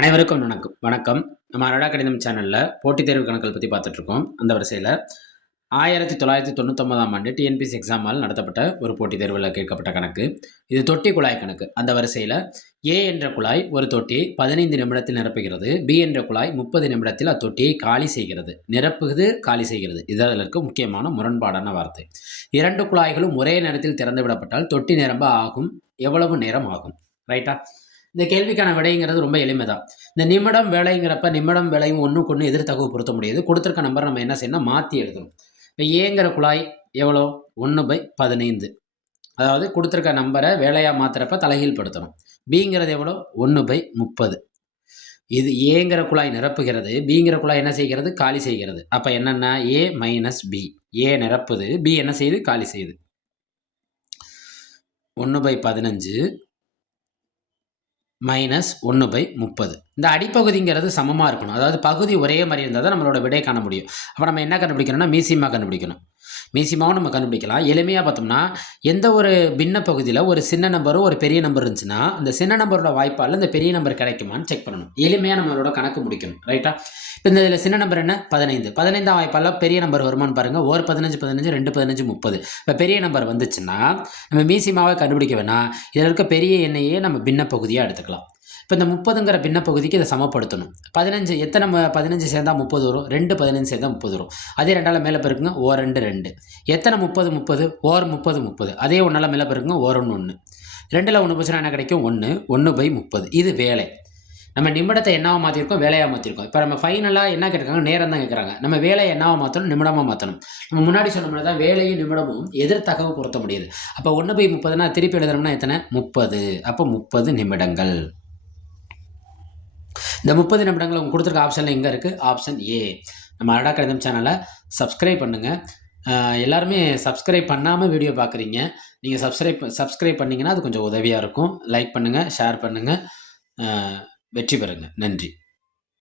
அனைவருக்கும் வணக்கம். நம்ம அடடா கணிதம் சேனல்ல போட்டித் தேர்வு கணக்குகள் பத்தி பார்த்துட்டு இருக்கோம். அந்த வரிசையில 1999ஆம் ஆண்டு டிஎன்பிஎஸ்சி எக்ஸாமால் நடத்தப்பட்ட ஒரு போட்டித் தேர்வுல கேட்கப்பட்ட கணக்கு. இது தொட்டி குழாய் கணக்கு. அந்த வரிசையில ஏ என்ற குழாய் ஒரு தொட்டியை 15 நிமிடத்தில் நிரப்புகிறது. பி என்ற குழாய் 30 நிமிடத்தில் அத்தொட்டியை காலி செய்கிறது. நிரப்புகிறது, காலி செய்கிறது. இது அதில் இருக்க முக்கியமான முரண்பாடான வார்த்தை. 2 குழாய்களும் ஒரே நேரத்தில் திறந்து விடப்பட்டால் தொட்டி நிரம்ப ஆகும் எவ்வளவு நேரம் ஆகும்? ரைட்டா? இந்த கேள்விக்கான விடைங்கிறது ரொம்ப எளிமைதான். இந்த நிமிடம் வேலைங்கிறப்ப நிமிடம் வேலையும் ஒன்றுக்கு ஒன்று எதிர்த்தகவு பொருத்த முடியாது. கொடுத்துருக்க நம்பர் நம்ம என்ன செய்யணும், மாற்றி எழுதணும். இப்போ ஏங்கிற குழாய் எவ்வளோ, 1/15. அதாவது கொடுத்துருக்க நம்பரை வேலையாக மாற்றுறப்ப தலைகீழ் படுத்தணும். பிங்கிறது எவ்வளோ, 1/30. இது ஏங்கிற குழாய் நிரப்புகிறது, பிங்கிற குழாய் என்ன செய்கிறது, காலி செய்கிறது. அப்போ என்னென்னா ஏ மைனஸ் பி. ஏ நிரப்புது, பி என்ன செய்யுது, காலி செய்யுது. 1/15 மைனஸ் 1/30. இந்த அடிப்பகுதிங்கிறது சமமாக இருக்கணும். அதாவது பகுதி ஒரே மாதிரி இருந்தால் தான் நம்மளோட விடை காண முடியும். அப்போ நம்ம என்ன கண்டுபிடிக்கணும்னா மீசிமா கண்டுபிடிக்கணும். மீசிமாவும் நம்ம கண்டுபிடிக்கலாம். எளிமையாக பார்த்தோம்னா எந்த ஒரு பின்ன பகுதியில் ஒரு சின்ன நம்பரும் ஒரு பெரிய நம்பர் இருந்துச்சுன்னா அந்த சின்ன நம்பரோட வாய்ப்பால் இந்த பெரிய நம்பர் கிடைக்குமான்னு செக் பண்ணணும். எளிமையாக நம்மளோட கணக்கு முடிக்கணும். ரைட்டா? இப்போ இந்த இதில் சின்ன நம்பர் என்ன, 15. 15ஆம் வாய்ப்பால் பெரிய நம்பர் வருமானு பாருங்கள். ஒரு 15 15, 2 15 30. இப்போ பெரிய நம்பர் வந்துச்சுன்னா நம்ம மீசிமாவை கண்டுபிடிக்க வேணாம். இதில் இருக்க பெரிய எண்ணையே நம்ம பின்ன பகுதியாக எடுத்துக்கலாம். இப்போ இந்த 30ங்கிற பின்ன பகுதிக்கு இதை சமப்படுத்தணும். 15 எத்தனை 15 சேர்ந்தால் 30 வரும், 2 15 சேர்ந்தால் 30 வரும். அதே 2ஆல் மேலே பெருக்குங்க, ஓ 2 2. எத்தனை 30 30, ஓர் 30 30. அதே 1ஆல் மேலே பெருக்குங்க, ஓர் 1 1. 2ல் 1 போச்சுன்னா என்ன கிடைக்கும், 1. 1/30. இது வேலை. நம்ம நிமிடத்தை என்னவா மாற்றிருக்கோம், வேலையாக மாற்றிருக்கோம். இப்போ நம்ம ஃபைனலாக என்ன கேட்குறாங்க, நேரம் தான் கேட்குறாங்க. நம்ம வேலையை என்னவா மாற்றணும், நிமிடமாக மாற்றணும். நம்ம முன்னாடி சொன்னோம்னா தான் வேலையும் நிமிடமும் எதிர்த்தகவு பொருத்த முடியுது. அப்போ 1/30னா திருப்பி எழுதுறோம்னா எத்தனை, 30. அப்போ 30 நிமிடங்கள். இந்த 30 நிமிடங்கள் உங்களுக்கு கொடுத்துருக்க ஆப்ஷனில் எங்கே இருக்குது, ஆப்ஷன் ஏ. நம்ம அடடா கணிதம் சேனலை சப்ஸ்கிரைப் பண்ணுங்கள். எல்லாருமே சப்ஸ்கிரைப் பண்ணாமல் வீடியோ பார்க்குறீங்க. நீங்கள் சப்ஸ்கிரைப் பண்ணிங்கன்னா அது கொஞ்சம் உதவியாக இருக்கும். லைக் பண்ணுங்கள், ஷேர் பண்ணுங்கள். வெற்றி பெறுங்க. நன்றி.